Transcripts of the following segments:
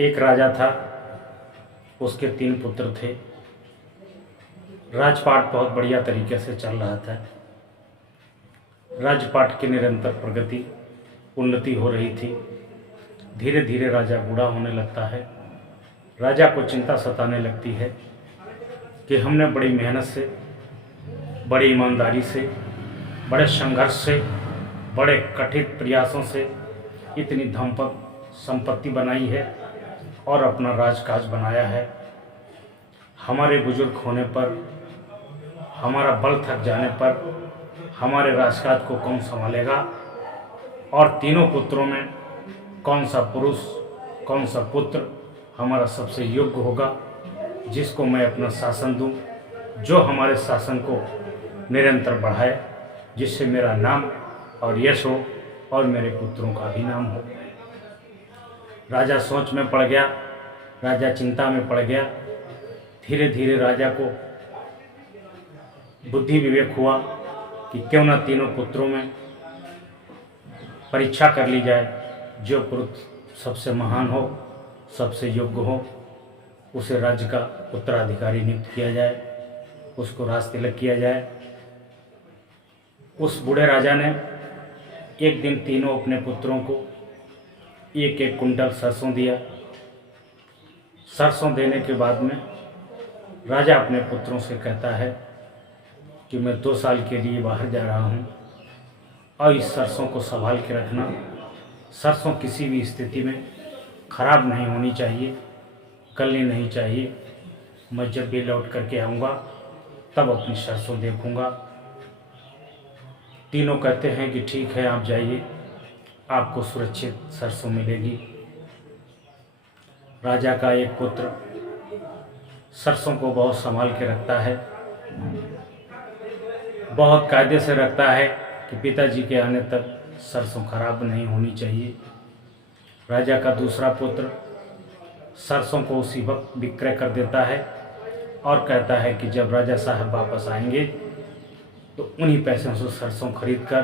एक राजा था, उसके 3 पुत्र थे। राजपाट बहुत बढ़िया तरीके से चल रहा था। राजपाट की निरंतर प्रगति उन्नति हो रही थी। धीरे धीरे राजा बूढ़ा होने लगता है। राजा को चिंता सताने लगती है कि हमने बड़ी मेहनत से, बड़ी ईमानदारी से, बड़े संघर्ष से, बड़े कठिन प्रयासों से इतनी धन संपत्ति बनाई है और अपना राजकाज बनाया है। हमारे बुजुर्ग होने पर, हमारा बल थक जाने पर हमारे राजकाज को कौन संभालेगा और तीनों पुत्रों में कौन सा पुरुष, कौन सा पुत्र हमारा सबसे योग्य होगा जिसको मैं अपना शासन दूं, जो हमारे शासन को निरंतर बढ़ाए, जिससे मेरा नाम और यश हो और मेरे पुत्रों का भी नाम हो। राजा सोच में पड़ गया, राजा चिंता में पड़ गया। धीरे धीरे राजा को बुद्धि विवेक हुआ कि क्यों न तीनों पुत्रों में परीक्षा कर ली जाए। जो पुत्र सबसे महान हो, सबसे योग्य हो, उसे राज्य का उत्तराधिकारी नियुक्त किया जाए, उसको राज तिलक किया जाए। उस बूढ़े राजा ने एक दिन तीनों अपने पुत्रों को एक एक कुंटल सरसों दिया। सरसों देने के बाद में राजा अपने पुत्रों से कहता है कि मैं 2 साल के लिए बाहर जा रहा हूँ और इस सरसों को संभाल के रखना। सरसों किसी भी स्थिति में खराब नहीं होनी चाहिए, गलनी नहीं चाहिए। मैं जब भी लौट करके आऊँगा तब अपनी सरसों देखूँगा। तीनों कहते हैं कि ठीक है, आप जाइए, आपको सुरक्षित सरसों मिलेगी। राजा का एक पुत्र सरसों को बहुत संभाल के रखता है, बहुत कायदे से रखता है कि पिताजी के आने तक सरसों खराब नहीं होनी चाहिए। राजा का दूसरा पुत्र सरसों को उसी वक्त विक्रय कर देता है और कहता है कि जब राजा साहब वापस आएंगे तो उन्हीं पैसों से सरसों खरीद कर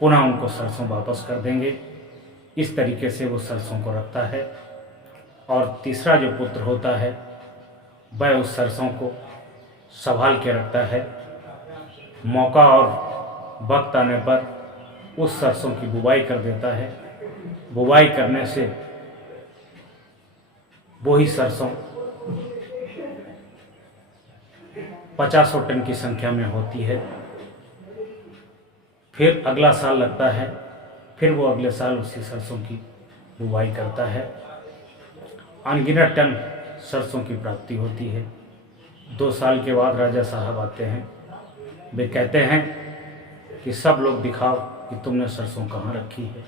पुनः उनको सरसों वापस कर देंगे। इस तरीके से वो सरसों को रखता है। और तीसरा जो पुत्र होता है वह उस सरसों को संभाल के रखता है। मौका और वक्त आने पर उस सरसों की बुवाई कर देता है। बुवाई करने से वही सरसों 50 टन की संख्या में होती है। फिर अगला साल लगता है, फिर वो अगले साल उसी सरसों की बुवाई करता है। अनगिनत टन सरसों की प्राप्ति होती है। 2 साल के बाद राजा साहब आते हैं। वे कहते हैं कि सब लोग दिखाओ कि तुमने सरसों कहाँ रखी है,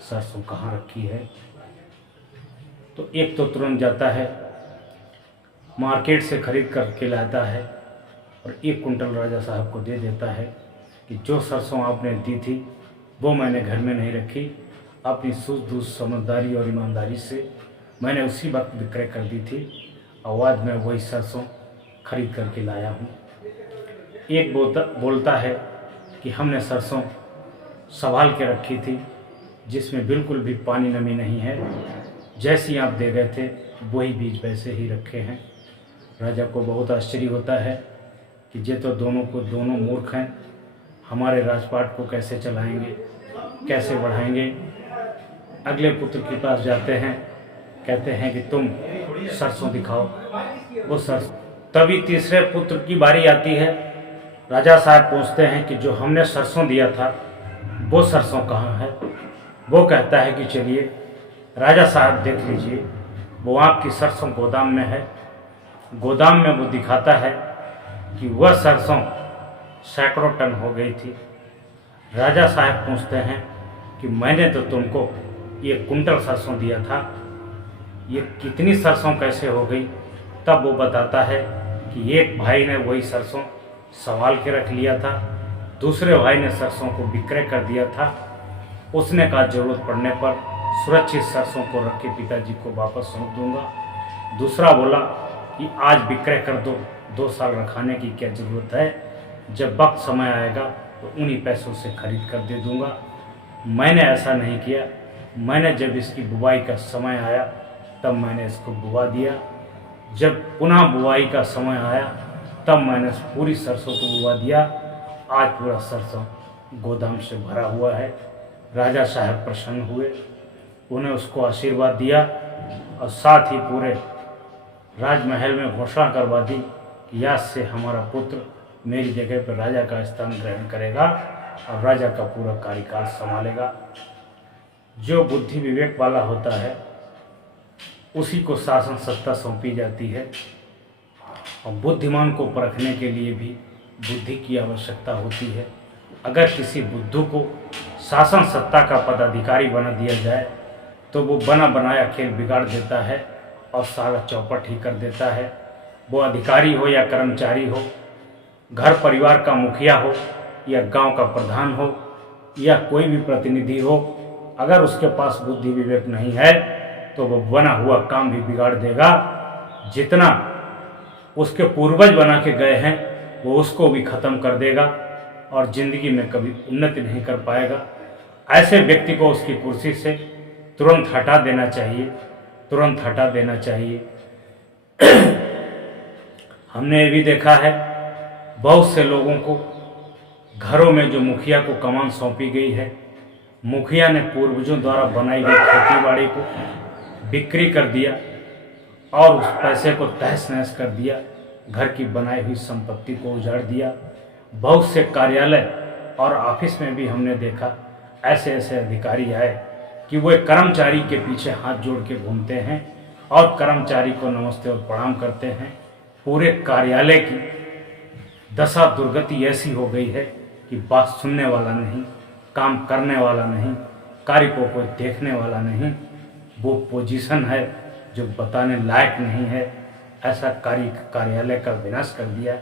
सरसों कहाँ रखी है। तो एक तो तुरंत जाता है, मार्केट से खरीद करके लाता है और 1 कुंटल राजा साहब को दे देता है कि जो सरसों आपने दी थी वो मैंने घर में नहीं रखी, अपनी सूझबूझ समझदारी और ईमानदारी से मैंने उसी वक्त विक्रय कर दी थी और आज मैं वही सरसों खरीद करके लाया हूँ। एक बोलता है कि हमने सरसों संभाल के रखी थी, जिसमें बिल्कुल भी पानी नमी नहीं है, जैसी आप दे गए थे वही बीज वैसे ही रखे हैं। राजा को बहुत आश्चर्य होता है कि ये तो दोनों मूर्ख हैं, हमारे राजपाट को कैसे चलाएंगे, कैसे बढ़ाएंगे। अगले पुत्र के पास जाते हैं, कहते हैं कि तुम सरसों दिखाओ। वो सरसों, तभी तीसरे पुत्र की बारी आती है। राजा साहब पूछते हैं कि जो हमने सरसों दिया था वो सरसों कहाँ है। वो कहता है कि चलिए राजा साहब देख लीजिए, वो आपकी सरसों गोदाम में है। गोदाम में वो दिखाता है कि वह सरसों सैकड़ों टन हो गई थी। राजा साहब पूछते हैं कि मैंने तो तुमको 1 कुंटल सरसों दिया था, ये कितनी सरसों कैसे हो गई। तब वो बताता है कि एक भाई ने वही सरसों संभाल के रख लिया था, दूसरे भाई ने सरसों को विक्रय कर दिया था। उसने कहा जरूरत पड़ने पर सुरक्षित सरसों को रख के पिताजी को वापस सौंप दूंगा। दूसरा बोला कि आज विक्रय कर दो, 2 साल रखाने की क्या ज़रूरत है, जब वक्त समय आएगा तो उन्हीं पैसों से खरीद कर दे दूंगा। मैंने ऐसा नहीं किया। मैंने जब इसकी बुवाई का समय आया तब मैंने इसको बुवा दिया। जब पुनः बुवाई का समय आया तब मैंने पूरी सरसों को बुवा दिया। आज पूरा सरसों गोदाम से भरा हुआ है। राजा साहब प्रसन्न हुए, उन्हें उसको आशीर्वाद दिया और साथ ही पूरे राजमहल में घोषणा करवा दी कि आज से हमारा पुत्र मेरी जगह पर राजा का स्थान ग्रहण करेगा और राजा का पूरा कार्यकाल संभालेगा। जो बुद्धि विवेक वाला होता है उसी को शासन सत्ता सौंपी जाती है और बुद्धिमान को परखने के लिए भी बुद्धि की आवश्यकता होती है। अगर किसी बुद्धू को शासन सत्ता का पदाधिकारी बना दिया जाए तो वो बना बनाया खेल बिगाड़ देता है और सारा चौपट ही कर देता है। वो अधिकारी हो या कर्मचारी हो, घर परिवार का मुखिया हो या गांव का प्रधान हो या कोई भी प्रतिनिधि हो, अगर उसके पास बुद्धि विवेक नहीं है तो वो बना हुआ काम भी बिगाड़ देगा। जितना उसके पूर्वज बना के गए हैं वो उसको भी ख़त्म कर देगा और ज़िंदगी में कभी उन्नति नहीं कर पाएगा। ऐसे व्यक्ति को उसकी कुर्सी से तुरंत हटा देना चाहिए, तुरंत हटा देना चाहिए। हमने ये भी देखा है बहुत से लोगों को घरों में जो मुखिया को कमान सौंपी गई है, मुखिया ने पूर्वजों द्वारा बनाई गई खेतीबाड़ी को बिक्री कर दिया और उस पैसे को तहस नहस कर दिया, घर की बनाई हुई संपत्ति को उजाड़ दिया। बहुत से कार्यालय और ऑफिस में भी हमने देखा ऐसे ऐसे अधिकारी आए कि वो एक कर्मचारी के पीछे हाथ जोड़ के घूमते हैं और कर्मचारी को नमस्ते और प्रणाम करते हैं। पूरे कार्यालय की दशा दुर्गति ऐसी हो गई है कि बात सुनने वाला नहीं, काम करने वाला नहीं, कार्य को कोई देखने वाला नहीं। वो पोजीशन है जो बताने लायक नहीं है। ऐसा कार्यालय का विनाश कर दिया,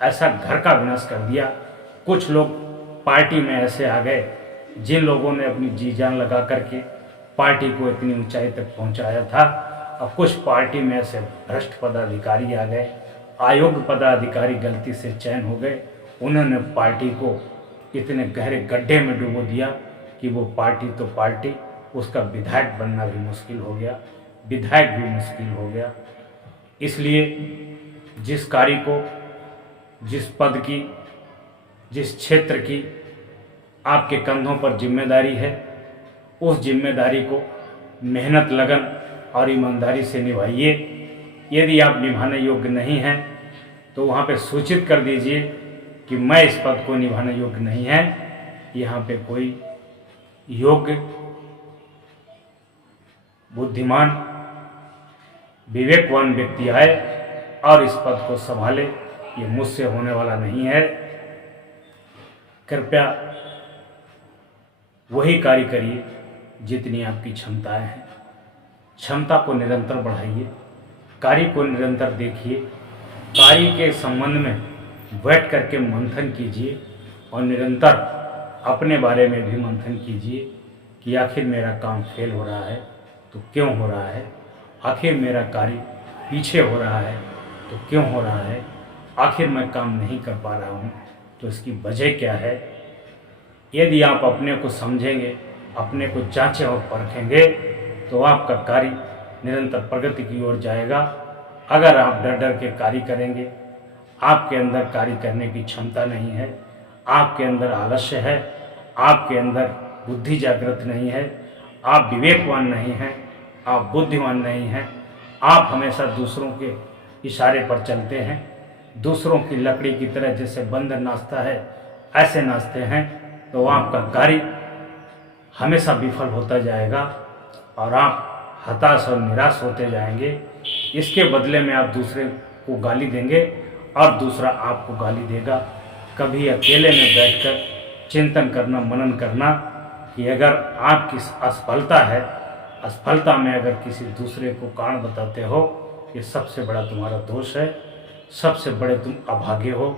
ऐसा घर का विनाश कर दिया। कुछ लोग पार्टी में ऐसे आ गए जिन लोगों ने अपनी जी जान लगा करके पार्टी को इतनी ऊंचाई तक पहुंचाया था, और कुछ पार्टी में ऐसे भ्रष्ट पदाधिकारी आ गए, अयोग्य पदाधिकारी गलती से चयन हो गए। उन्होंने पार्टी को इतने गहरे गड्ढे में डुबो दिया कि वो पार्टी तो पार्टी, उसका विधायक बनना भी मुश्किल हो गया, विधायक भी मुश्किल हो गया। इसलिए जिस कार्य को, जिस पद की, जिस क्षेत्र की आपके कंधों पर जिम्मेदारी है, उस जिम्मेदारी को मेहनत, लगन और ईमानदारी से निभाइए। यदि आप निभाने योग्य नहीं हैं तो वहाँ पे सूचित कर दीजिए कि मैं इस पद को निभाने योग्य नहीं है। यहाँ पे कोई योग्य, बुद्धिमान, विवेकवान व्यक्ति आए और इस पद को संभाले, ये मुझसे होने वाला नहीं है। कृपया वही कार्य करिए जितनी आपकी क्षमताएं हैं। क्षमता को निरंतर बढ़ाइए, कार्य को निरंतर देखिए, कार्य के संबंध में बैठ करके मंथन कीजिए और निरंतर अपने बारे में भी मंथन कीजिए कि आखिर मेरा काम फेल हो रहा है तो क्यों हो रहा है, आखिर मेरा कार्य पीछे हो रहा है तो क्यों हो रहा है, आखिर मैं काम नहीं कर पा रहा हूँ तो इसकी वजह क्या है। यदि आप अपने को समझेंगे, अपने को जांचें और परखेंगे तो आपका कार्य निरंतर प्रगति की ओर जाएगा। अगर आप डर डर के कार्य करेंगे, आपके अंदर कार्य करने की क्षमता नहीं है, आपके अंदर आलस्य है, आपके अंदर बुद्धि जागृत नहीं है, आप विवेकवान नहीं हैं, आप बुद्धिमान नहीं हैं, आप हमेशा दूसरों के इशारे पर चलते हैं, दूसरों की लकड़ी की तरह जैसे बंदर नाचता है ऐसे नाचते हैं, तो आपका कार्य हमेशा विफल होता जाएगा और आप हताश और निराश होते जाएंगे। इसके बदले में आप दूसरे को गाली देंगे और दूसरा आपको गाली देगा। कभी अकेले में बैठकर चिंतन करना, मनन करना कि अगर आपकी असफलता है, असफलता में अगर किसी दूसरे को कारण बताते हो, ये सबसे बड़ा तुम्हारा दोष है, सबसे बड़े तुम अभागे हो।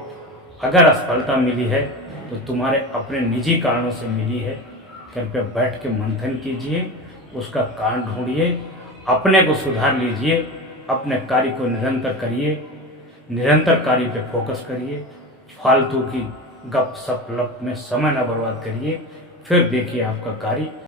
अगर असफलता मिली है तो तुम्हारे अपने निजी कारणों से मिली है। कृपया बैठ के मंथन कीजिए, उसका कारण ढूंढिए, अपने को सुधार लीजिए, अपने कार्य को निरंतर करिए, निरंतर कार्य पे फोकस करिए, फालतू की गप सप लप में समय न बर्बाद करिए। फिर देखिए आपका कार्य